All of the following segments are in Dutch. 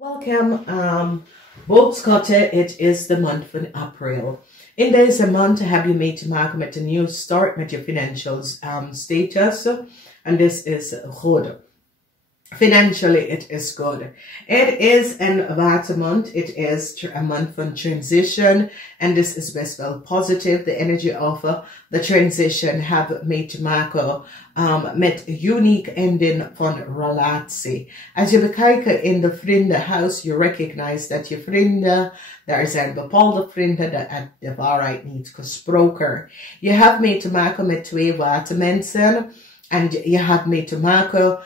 Welcome, BOOGSCHUTTER. It is the month of April. In deze maand heb je mee te maken met een nieuw start met je financial status. And this is good. Financially, it is good. It is a water month. It is a month of transition. And this is best well positive. The energy of the transition have mee te maken met unique ending van relatie. Als je bekijkt in de vriendenhuis, you recognize dat je vrienden, er zijn bepaalde vrienden dat de waarheid niet gesproken. Je hebt mee te maken met twee watermensen. En je hebt mee te maken,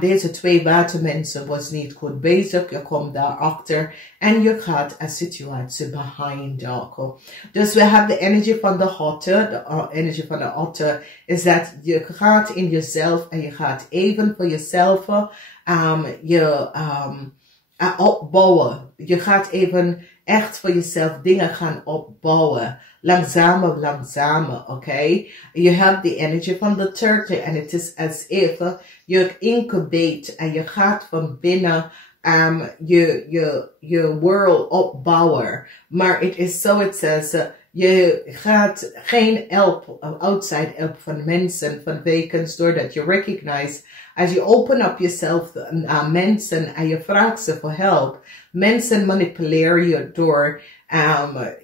deze twee watermensen was niet goed bezig. Je komt daarachter en je gaat een situatie behind duiken. Dus we hebben de energie van de otter. De energie van de otter is dat je gaat in jezelf en je gaat even voor jezelf opbouwen. Je gaat even echt voor jezelf dingen gaan opbouwen. Langzamer, oké? Je hebt de energie van de turtle en het is als if je incubate en je gaat van binnen je world opbouwen. Maar het is zo, het says, je gaat geen help, outside help van mensen, van wekens, doordat je recognize, als je open up jezelf aan mensen en je vraagt ze voor hulp, mensen manipuleren je door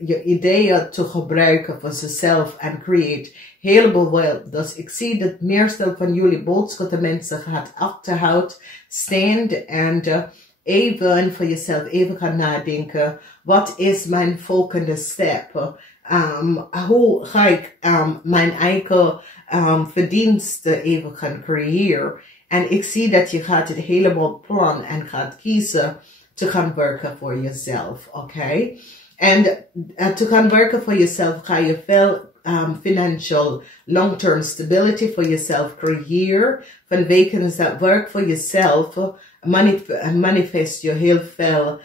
je ideeën te gebruiken voor zichzelf en create heleboel wealth. Dus ik zie dat meestal van jullie boodschappen mensen gaat achterhouden, stand en even voor jezelf even gaan nadenken. Wat is mijn volgende stap? Hoe ga ik mijn eigen verdiensten even gaan creëren? En ik zie dat je gaat het helemaal plan en gaat kiezen te gaan werken voor jezelf, oké? En te gaan werken voor jezelf ga je veel financial long-term stability voor jezelf creëren. Vanwege dat werk voor jezelf manifest je heel veel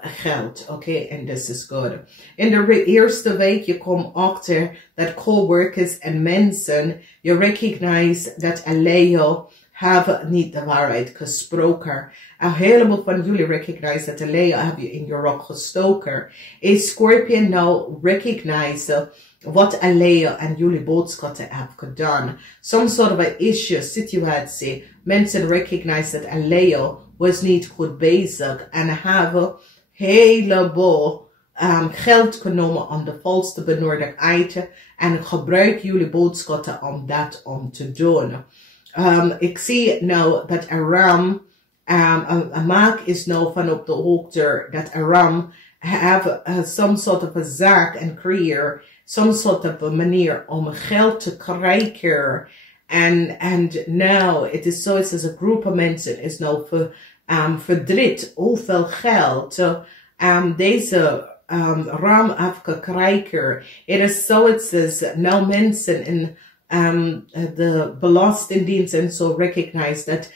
geld, oké? En this is good. In de eerste week je komt achter dat coworkers en mensen, je recognize dat Leo hebben niet de waarheid gesproken. Een heleboel van jullie recognize dat de Leo heb je in je rok gestoken. Een Scorpion nou recognize wat een Leo en jullie boodschappen hebben gedaan. Some sort of a issue, situatie. Mensen recognize dat een Leo was niet goed bezig en hebben heleboel geld genomen om de volste benodigdheid en gebruik jullie boodschappen om dat om te doen. Ik zie nou dat een ram, een maak is nou van op de hoogte dat een ram have some sort of a zaak en creëer, some sort of a manier om geld te krijgen. And now it is so, it's as a group of mensen is nou verdriet hoeveel geld deze ram heeft gekregen. Het is zo, het is nou mensen in de belastingdienst en zo recognize dat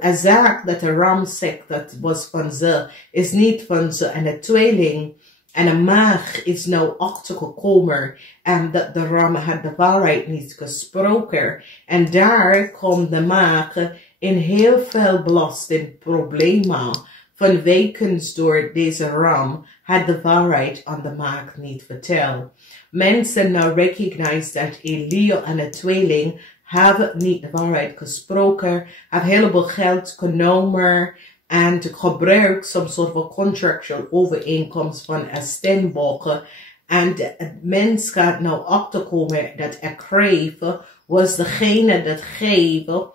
een zaak dat de ram zegt dat was van ze, is niet van ze. En de tweeling en een maag is nou achtergekomen dat de ram had de waarheid niet gesproken. En daar komt de maag in heel veel belastingproblemen. Vanwege door deze ram had de waarheid aan de maag niet verteld. Mensen nou recognize dat een Leo en een tweeling hebben niet de waarheid gesproken, hebben heleboel geld genomen en gebruikt some sort of a contractual overeenkomst van een steenbokken. En de mens gaat nou achterkomen dat een kreef was degene dat geven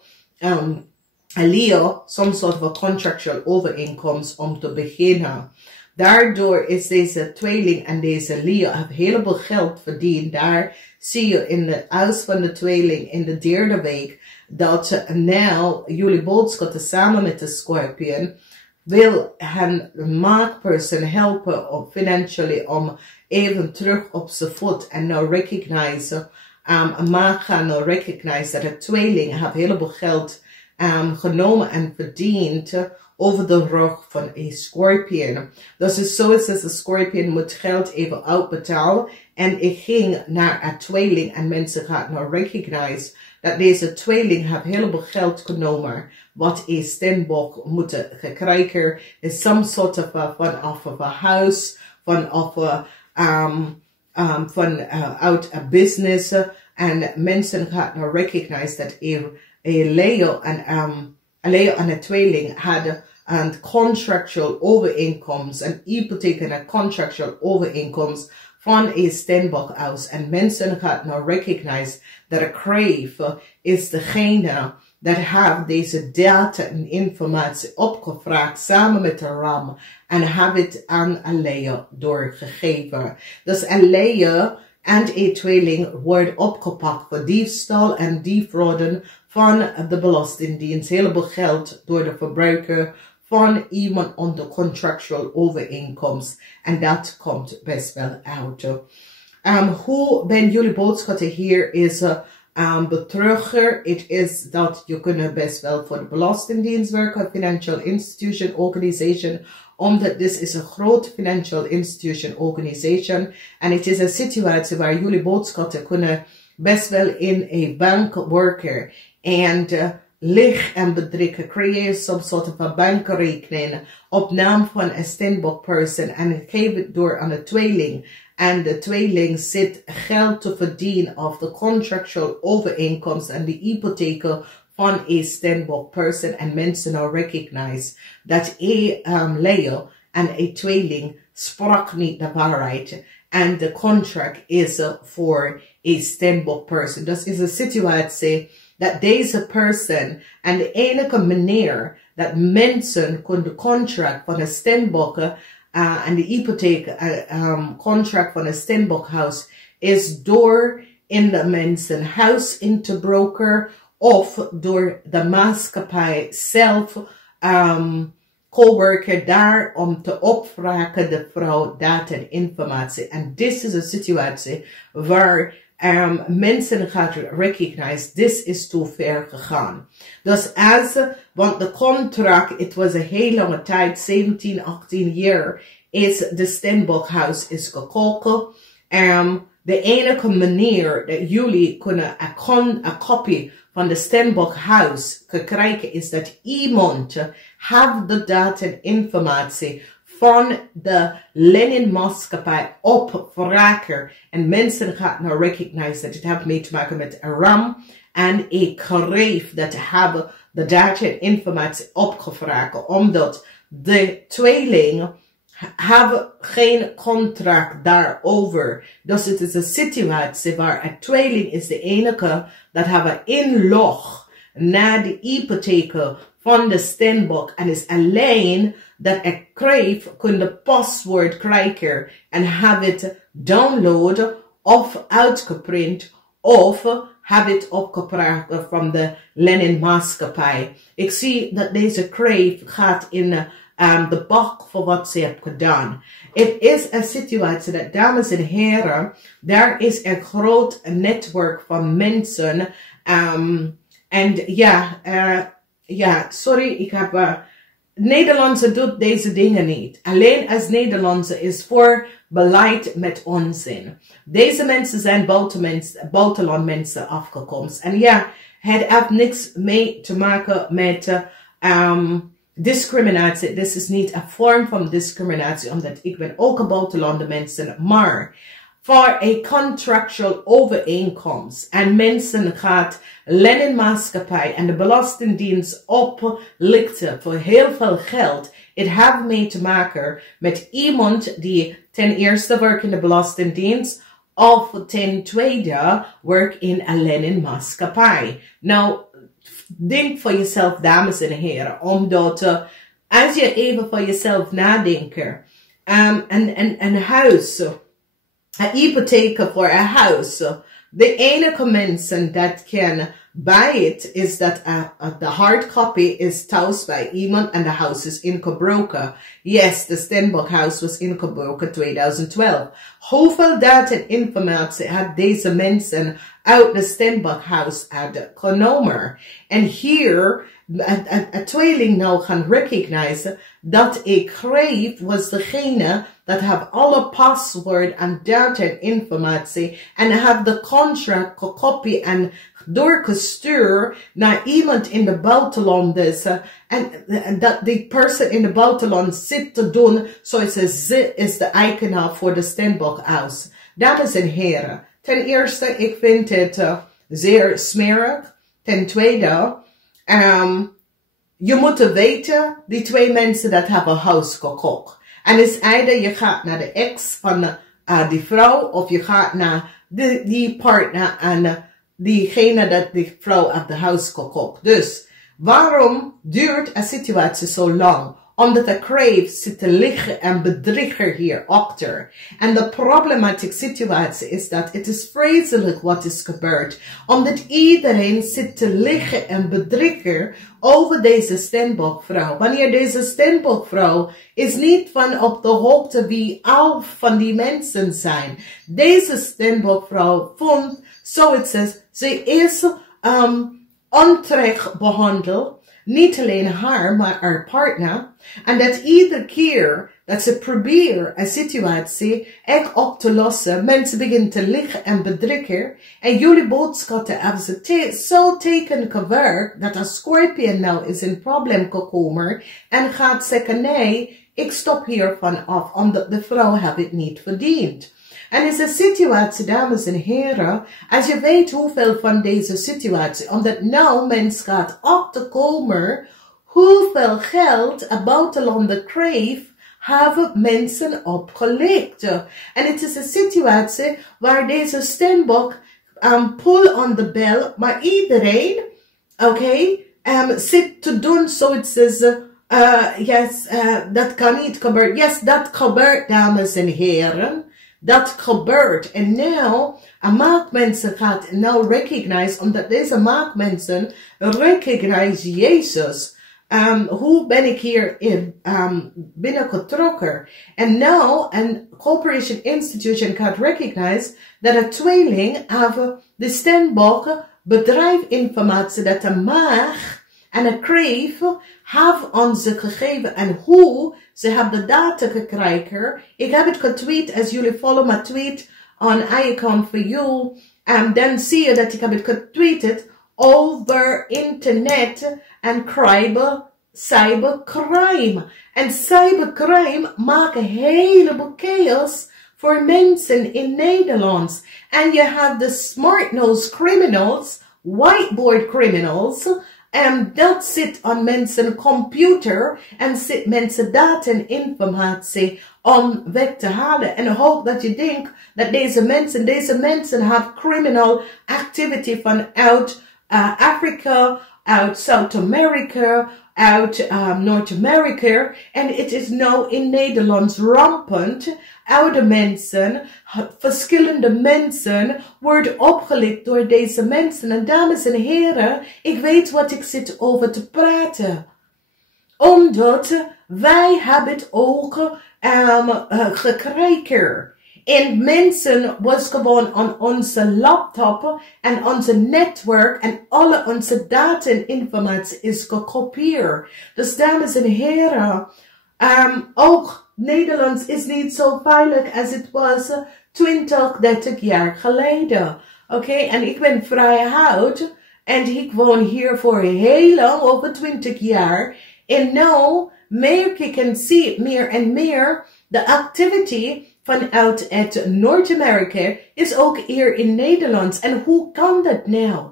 Leo some sort of a contractual overeenkomst om te beginnen. Daardoor is deze tweeling en deze Leo hebben heleboel geld verdiend. Daar zie je in het huis van de tweeling in de derde week dat nou jullie boodschappen samen met de Scorpion wil een maakperson helpen om financially om even terug op zijn voet en nou recognize, een maak gaan nou recognize dat de tweeling heeft heleboel geld genomen en verdiend over de rug van een Scorpion. Dus is zo is het, de Scorpion moet geld even uitbetalen. En ik ging naar een tweeling en mensen gaan nou recognize dat deze tweeling heeft heleboel geld genomen. Wat een Stenbock moeten gekrijgen is some sort of vanaf een huis, vanaf uit een business. En mensen gaan nou recognize dat een Leo en een tweeling hadden een contractual overeenkomst, een hypotheek en een contractual overeenkomst van een Stenbock huis. En mensen gaan nou recognize dat een crave is degene dat heeft deze data en informatie opgevraagd samen met de ram en heeft het aan een Leo doorgegeven. Dus een Leo en een tweeling wordt opgepakt voor diefstal en defrauden van de Belastingdienst. Heleboel geld door de verbruiker van iemand onder contractual overeenkomst. En dat komt best wel uit. Hoe ben jullie boodschappen hier is betrugger. Het is dat je kunt best wel voor de Belastingdienst werken, financial institution, organization, omdat dit is een groot financial institution, organization. En het is een situatie waar jullie boodschappen kunnen best wel in een bank werken. En licht en bedriegen, creëer some sort of een bankrekening op naam van een Stenbock person en geef het door aan de tweeling. En de tweeling zit geld te verdienen of de contractual overeenkomst en de hypotheken van een Stenbock person. En mensen nou recognize dat een Leo en een tweeling sprak niet de waarheid. En de contract is voor een Stenbock person. Dus is een situatie dat deze person en de enige manier dat mensen kunnen contract van een Stenbock en de hypotheek contract van een Stenbock huis is door in de mensen huis in te broker of door de maatschappij zelf coworker daar om te opvragen de vrouw data en informatie. En dit is een situatie waar mensen gaan recognize, this is too ver gegaan. Dus want de contract, het was een heel lange tijd, 17, 18 jaar, is de Stenbock huis is gekocht. De enige manier dat jullie kunnen een kopie van de Stenbock huis krijgen is dat iemand heeft de data en informatie van de Lenin-maatschappij opvragen. En mensen gaan nou recognize dat het heeft mee te maken met een ram en een kreef dat hebben de data en informatie opgevraagd. Omdat de tweeling hebben geen contract daarover. Dus het is een situatie waar een tweeling is de enige dat hebben inlog naar de hypotheken van de Stenbock en is alleen dat een kreef kan de paswoord krijgen en hebben het downloaden of uitgeprint of hebben het opgepraat van de Lenin-maatschappij. Ik zie dat deze kreef gaat in de bak voor wat ze heeft gedaan. Het is een situatie dat, dames en heren, daar is een groot netwerk van mensen. En sorry, ik heb... Nederlandse doet deze dingen niet. Alleen als Nederlandse is voor beleid met onzin. Deze mensen zijn buitenlandmensen afgekomen. En ja, het heeft niks mee te maken met discriminatie. Dit is niet een vorm van discriminatie, omdat ik ben ook een buitenlandse mensen. Maar voor een contractual overeenkomst en mensen gaat Lenin-maatschappij en de Belastingdienst oplichten voor heel veel geld. Het heeft mee te maken met iemand die ten eerste werkt in de Belastingdienst of ten tweede werkt in een Lenin-maatschappij. Nou, denk voor jezelf, dames en heren, omdat als je even voor jezelf nadenkt, een huis, een hypotheek voor een huis. De enige mensen dat kan bij het is dat de hard copy is thuis bij iemand en de huis is ingebroken. Yes, de Stenbock house was ingebroken 2012. Hoeveel data en informatie had deze mensen uit de Steenbokhuis uit de genomen. En hier een tweeling nou gaan recognizen dat ik schreef was degene dat heb alle paswoord en data en informatie en heb de contract gekopieerd en doorgestuurd naar iemand in de buitenland dus, en dat die persoon in de buitenland zit te doen zoals ze is de eigenaar voor de Steenbokhuis. Dames en heren, ten eerste, ik vind het zeer smerig. Ten tweede, je moet weten, die twee mensen dat hebben huis gekocht. En is either je gaat naar de ex van die vrouw, of je gaat naar die partner en diegene dat die vrouw heeft de huis gekocht. Dus, waarom duurt een situatie zo lang? Omdat de kreeft zit te liggen en bedrieger hier achter. En de problematische situatie is dat het is vreselijk wat is gebeurd. Omdat iedereen zit te liggen en bedrieger over deze Steenbokvrouw. Wanneer deze Steenbokvrouw is niet van op de hoogte wie al van die mensen zijn. Deze Steenbokvrouw vond, zoiets is, ze is onterecht behandeld. Niet alleen haar, maar haar partner. En dat iedere keer dat ze probeert een situatie echt op te lossen, mensen beginnen te liggen en bedrukken. En jullie boodschappen hebben ze zo teken gewerkt dat een Scorpion nou is in probleem gekomen en gaat zeggen nee, ik stop hiervan af, omdat de vrouw heeft het niet verdiend. En is een situatie, dames en heren, als je weet hoeveel van deze situatie, omdat nou mens gaat achterkomen hoeveel geld een buitenlander kreeg, hebben mensen opgelegd. En het is een situatie waar deze Steenbok pull on the bell, maar iedereen, zit te doen zoiets is, dat kan niet gebeuren. Yes, dat gebeurt, dames en heren. Dat gebeurt. En nou, een maakmensen gaat nou recognize, omdat deze maakmensen recognize Jezus. Hoe ben ik hier binnengetrokken? En nou, een corporation institution gaat recognize dat een tweeling hebben de Steenbok bedrijfinformatie dat de maag en een kreef hebben ons gegeven en hoe ze hebben de data gekregen. Ik heb het getweet, als jullie follow mijn tweet on icon for you. En dan zie je dat ik heb het getweeted over internet en cybercrime. En cybercrime maakt een heleboel chaos voor mensen in Nederland. En je hebt de smart-nose criminals, whiteboard criminals. En dat zit aan mensen computer en zit mensen data en informatie om weg te halen. En ik hoop dat je denkt dat deze mensen hebben criminal activity vanuit Afrika, uit South America, uit North America. En het is nou in Nederland rampant. Oude mensen, verschillende mensen worden opgelicht door deze mensen. En dames en heren, ik weet wat ik zit over te praten. Omdat wij hebben het ook gekregen. En mensen was gewoon aan onze laptop en onze netwerk en alle onze data en informatie is gekopieerd. Dus dames en heren, ook Nederland is niet zo veilig als het was 20, 30 jaar geleden. Oké, en ik ben vrij oud en ik woon hier voor heel lang, over 20 jaar. En nu merk ik en zie meer en meer de activity vanuit het Noord-Amerika is ook hier in Nederland. En hoe kan dat nou?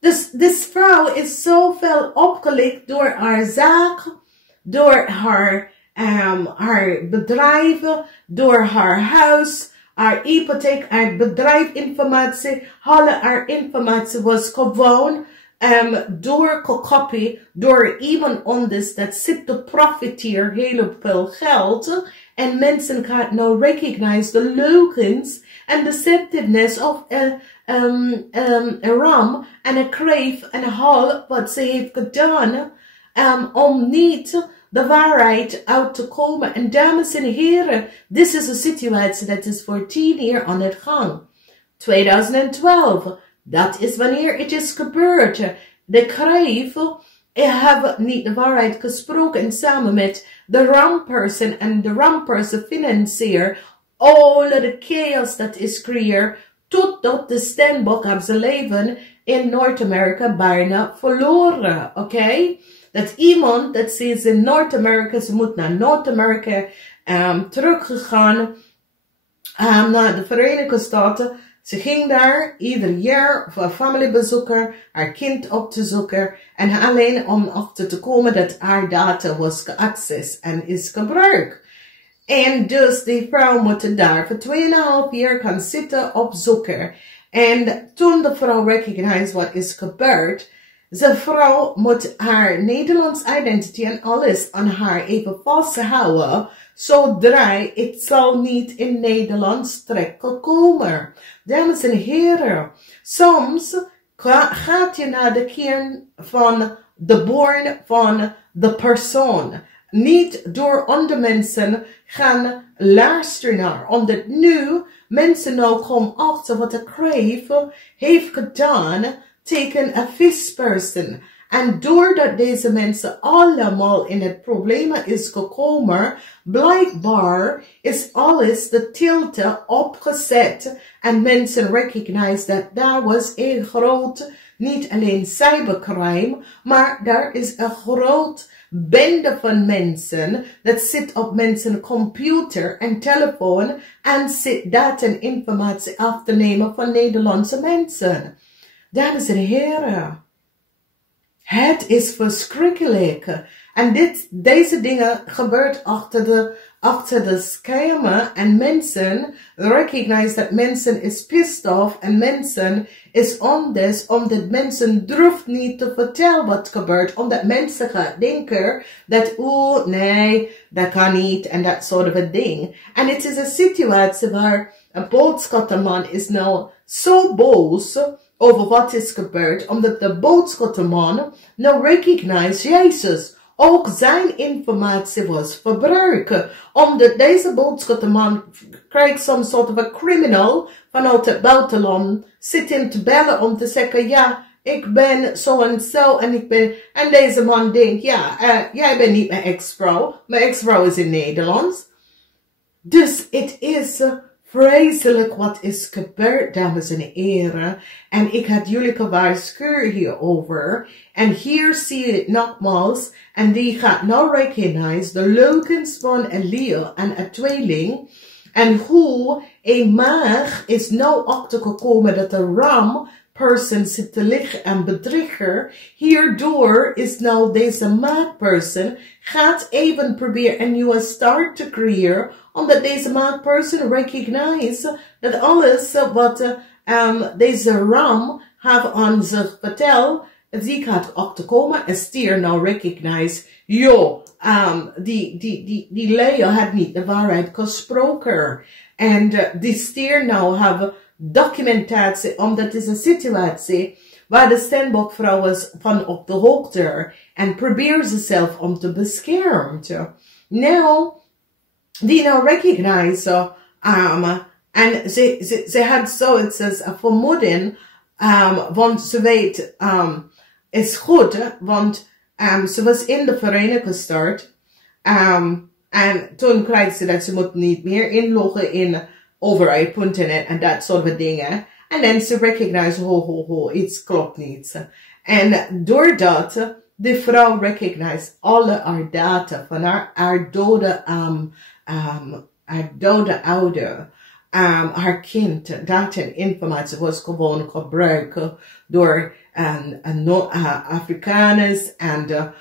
Dus deze vrouw is zoveel opgelicht door haar zaak, door haar bedrijven, door haar huis, haar hypotheek, haar bedrijfinformatie. Alle haar informatie was gewoon doorgekopieerd door iemand anders dat zit te profiteren heel veel geld. En mensen gaan nou recognize de leugens en deceptiveness of een ram en een kreef en een hal wat ze heeft gedaan om niet de waarheid uit te komen. En dames en heren, dit is een situatie dat is voor 10 jaar aan het gang. 2012, Dat is wanneer het is gebeurd. De kreef hebben niet de waarheid gesproken en samen met de ramperson en de ramperson financier alle de chaos dat is creëerd totdat de steenbok hebben zijn leven in Noord-Amerika bijna verloren. Oké? Dat iemand dat ze is in Noord-Amerika, ze moet naar Noord-Amerika teruggegaan naar de Verenigde Staten. Ze ging daar ieder jaar voor familiebezoeker, haar kind op te zoeken. En alleen om achter te komen dat haar data was geaccessed en is gebruikt. En dus die vrouw moet daar voor 2,5 jaar gaan zitten op zoeken. En toen de vrouw recognized wat is gebeurd, de vrouw moet haar Nederlands identity en alles aan haar even vasthouden. Zodra het zal niet in Nederlands trekken komen. Dames en heren, soms gaat je naar de kern van de born van de persoon. Niet door andere mensen gaan luisteren naar. Omdat nu mensen nou komen achter wat de kreef heeft gedaan tegen een visperson. En doordat deze mensen allemaal in het probleem is gekomen, blijkbaar is alles de tilte opgezet. En mensen recognize dat daar was een groot, niet alleen cybercrime, maar daar is een groot bende van mensen dat zit op mensen computer en telefoon en zit data en informatie af te nemen van Nederlandse mensen. Dames en heren. Het is verschrikkelijk. En deze dingen gebeurt achter de schermen. En mensen recognize dat mensen is pissed off. En mensen is ondes. Omdat mensen durft niet te vertellen wat gebeurt. Omdat mensen gaan denken dat, oh nee, dat kan niet. En dat soort of ding. En het is een situatie waar een boodschappenman is nou zo boos over wat is gebeurd, omdat de boodschappenman nou recognize Jezus. Ook zijn informatie was verbruikt. Omdat deze boodschappenman krijgt some soort of a criminal vanuit het buitenland zitten te bellen om te zeggen, ja, ik ben zo en zo en ik ben, en deze man denkt, ja, jij bent niet mijn ex-vrouw. Mijn ex-vrouw is in Nederland. Dus het is vreselijk wat is gebeurd, dames en heren. En ik had jullie gewaarschuwd hierover. En hier zie je het nogmaals. En die gaat nou recognize de leugens van een leeuw en een tweeling. En hoe een maag is nou achtergekomen dat de ram person zit te liggen en bedrieger. Hierdoor is nou deze maagperson gaat even proberen een nieuwe start te creëren. Omdat deze maagperson recognize dat alles wat deze ram heeft aan zich verteld, die gaat achterkomen en stier nou recognize, yo, die leeuw had niet de waarheid gesproken. En die stier nou hebben documentatie, omdat het is een situatie waar de steenbokvrouw was van op de hoogte en probeert zichzelf om te beschermen. Nou, die nou recognize, en ze had zoiets als een vermoeden, want ze weet, is goed, want ze was in de Verenigde Staten, en toen krijgt ze dat ze moet niet meer inloggen in overheid.net en dat soort dingen. En dan ze recognize, iets klopt niet. En doordat de vrouw recognize alle haar data van haar dode ouder, haar kind, data en informatie was gewoon gebruikt door Afrikaners en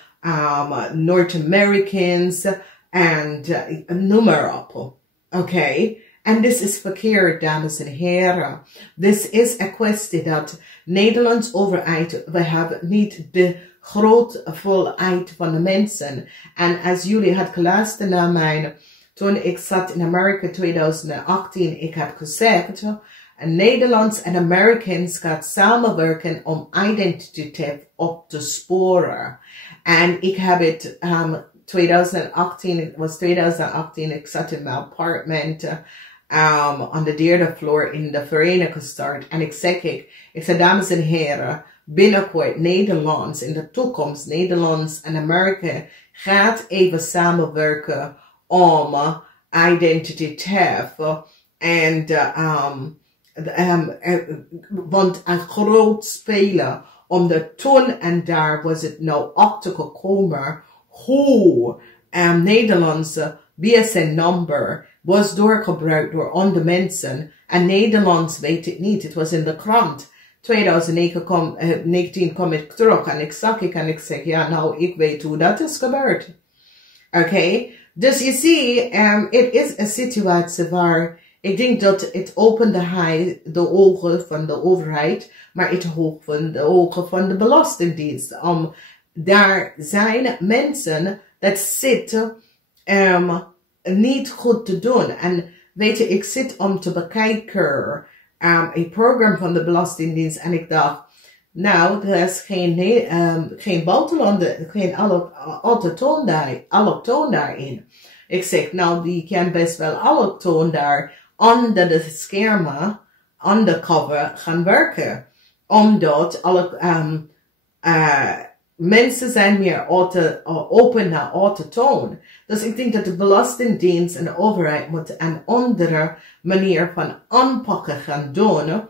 North-Americans en noem maar op. Oké? En dit is verkeerd, dames en heren. Dit is een kwestie dat Nederlands overheid, we hebben niet de grote volheid van de mensen. En als jullie had geluisterd naar mijn, toen ik zat in Amerika 2018, ik heb gezegd, Nederlands en Americans gaan samenwerken om identiteit op te sporen. En ik heb het 2018, het was 2018, ik zat in mijn appartement on de derde floor in de Verenigde Staten. En ik zeg dames en heren, binnenkort Nederlands, in de toekomst Nederlands en Amerika gaat even samenwerken om identity theft. En want een groot spelen, omdat toen en daar was het nou achtergekomen hoe Nederlandse BSN-nummer was doorgebruikt door andere mensen. En Nederlands weet ik niet, het was in de krant. 2019 kom ik terug en ik zag ik zeg, ja nou, ik weet hoe dat is gebeurd. Oké, dus je ziet, het is een situatie waar ik denk dat het opende de ogen van de overheid, maar het opende de ogen van de Belastingdienst. Daar zijn mensen dat zitten niet goed te doen. En weet je, ik zit om te bekijken een programma van de Belastingdienst en ik dacht, nou, er is geen buitenlander, geen allochtoon daarin. Ik zeg, nou, die kan best wel allochtoon daar onder de schermen, undercover gaan werken. Omdat alle mensen zijn meer open naar autotoon. Dus ik denk dat de Belastingdienst en de overheid moeten een andere manier van aanpakken gaan doen.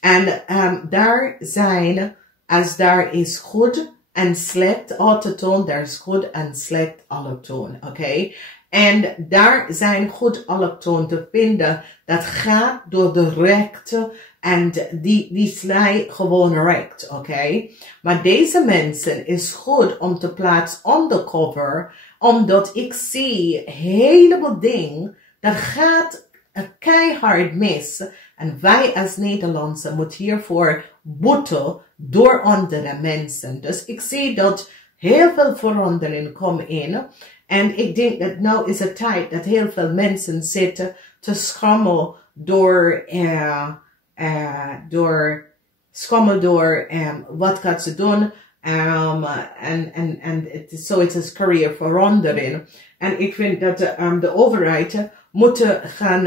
En daar zijn, als daar is goed en slecht autotoon, daar is goed en slecht allochtoon, oké? En daar zijn goed allochtoon te vinden, dat gaat door de rechten en die slaan gewoon recht, oké? Maar deze mensen is goed om te plaatsen undercover, omdat ik zie heleboel dingen, dat gaat keihard mis. En wij als Nederlandse moeten hiervoor boeten door andere mensen. Dus ik zie dat heel veel verandering komen in. En ik denk dat nou is het tijd dat heel veel mensen zitten te schommelen door wat gaat ze doen. En het is zoiets career verandering. En ik vind dat de overheid moeten gaan,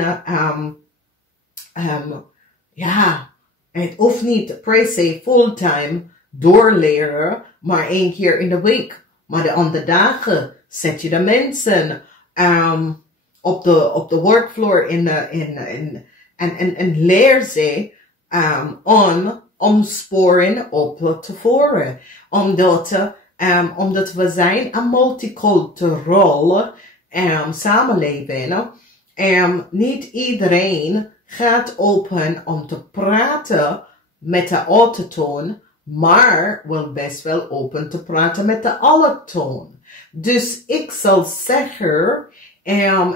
het hoeft niet per se fulltime doorleren, maar 1 keer in de week. Maar de andere dagen zet je de mensen op de workfloor en leer ze om sporen op te voeren. Omdat we zijn een multiculturele samenleving. Niet iedereen gaat open om te praten met de autotoon, maar wil best wel open te praten met de allochtoon. Dus ik zal zeggen,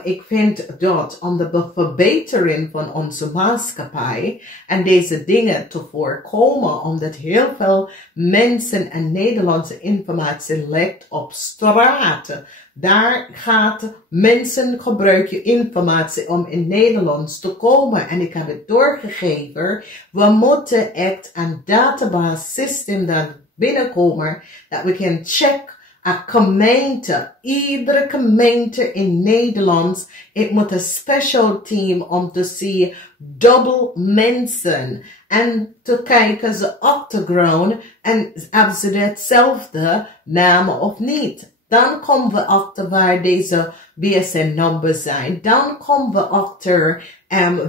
ik vind dat om de verbetering van onze maatschappij en deze dingen te voorkomen, omdat heel veel mensen en Nederlandse informatie lekt op straat. Daar gaat mensen gebruiken informatie om in Nederlands te komen. En ik heb het doorgegeven. We moeten echt een database systeem daar binnenkomen, dat we kunnen checken. Een gemeente, iedere gemeente in Nederland, ik moet een special team om te zien dubbel mensen en te kijken ze achtergrond en hebben ze hetzelfde naam of niet. Dan komen we achter waar deze BSN-nummers zijn. Dan komen we achter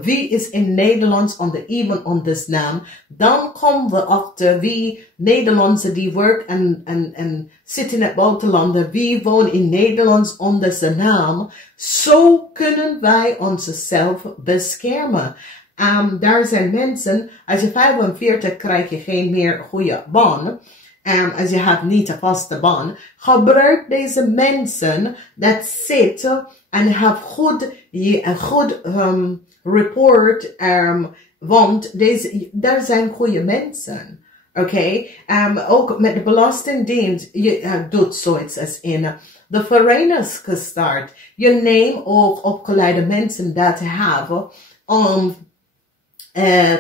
wie is in Nederland onder iemand anders naam. Dan komen we achter wie Nederlandse die werken en zitten in het buitenland. Wie woont in Nederland onder zijn naam. Zo kunnen wij onszelf beschermen. Daar zijn mensen, als je 45 krijg je geen meer goede baan. Als je hebt niet een vaste baan, gebruik deze mensen dat zitten en have goed report, want daar zijn goede mensen. Oké? Ook met de Belastingdienst, je doet zoiets als in de Verenigde Staten. Je neemt ook opgeleide mensen dat hebben om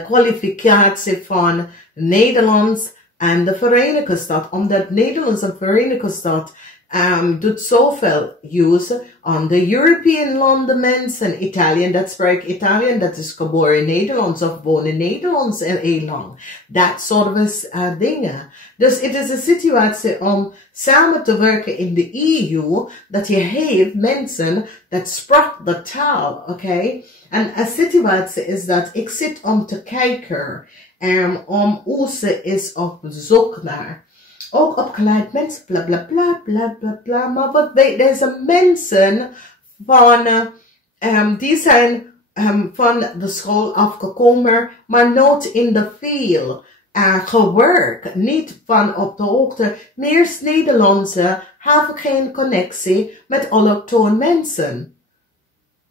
kwalificatie van Nederlands en de Verenigde Staten, omdat Nederlands en Verenigde Staten doet zoveel use aan de European landen mensen, Italië, dat spreekt Italië, dat is geboren in Nederlands of wonen in Nederlands heel lang. Dat soort dingen. Dus het is een situatie om samen te werken in de EU, dat je heeft mensen dat sprak de taal, oké? En een situatie is dat ik zit om te kijken, om hoe ze is op zoek naar. Ook opgeleid mensen, bla bla bla bla bla bla. Maar wat weet deze mensen van, die zijn van de school afgekomen, maar nooit in de field gewerkt. Niet van op de hoogte. Meest Nederlandse hebben geen connectie met allochtoon mensen.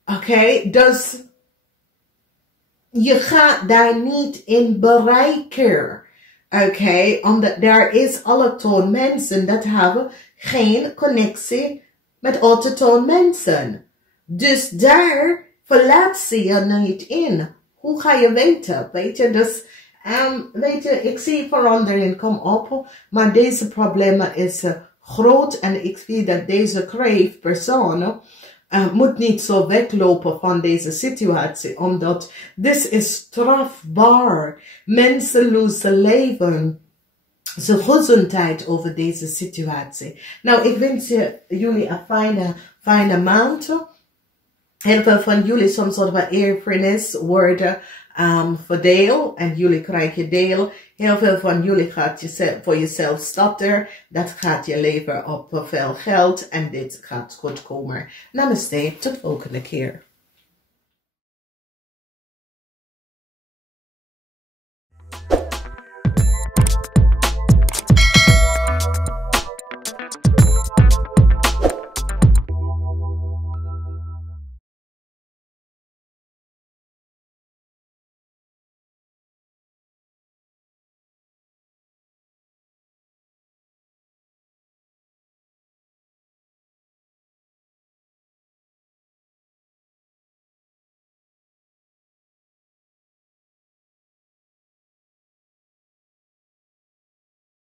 Oké, dus je gaat daar niet in bereiken. Oké, omdat er is allochtoon mensen dat hebben geen connectie met autochtoon mensen. Dus daar verlaat ze je niet in. Hoe ga je weten? Weet je, dus, weet je, ik zie verandering kom op, maar deze problemen is groot en ik zie dat deze crave persoon moet niet zo weglopen van deze situatie, omdat dit is strafbaar. Mensen lozen leven, zijn gezondheid over deze situatie. Nou, ik wens jullie een fijne maand. Heel veel van jullie soms soort van erfenis worden verdeel en jullie krijgen deel. Heel veel van jullie gaat voor jezelf starten. Dat gaat je leveren op veel geld en dit gaat goed komen. Namaste, tot de volgende keer.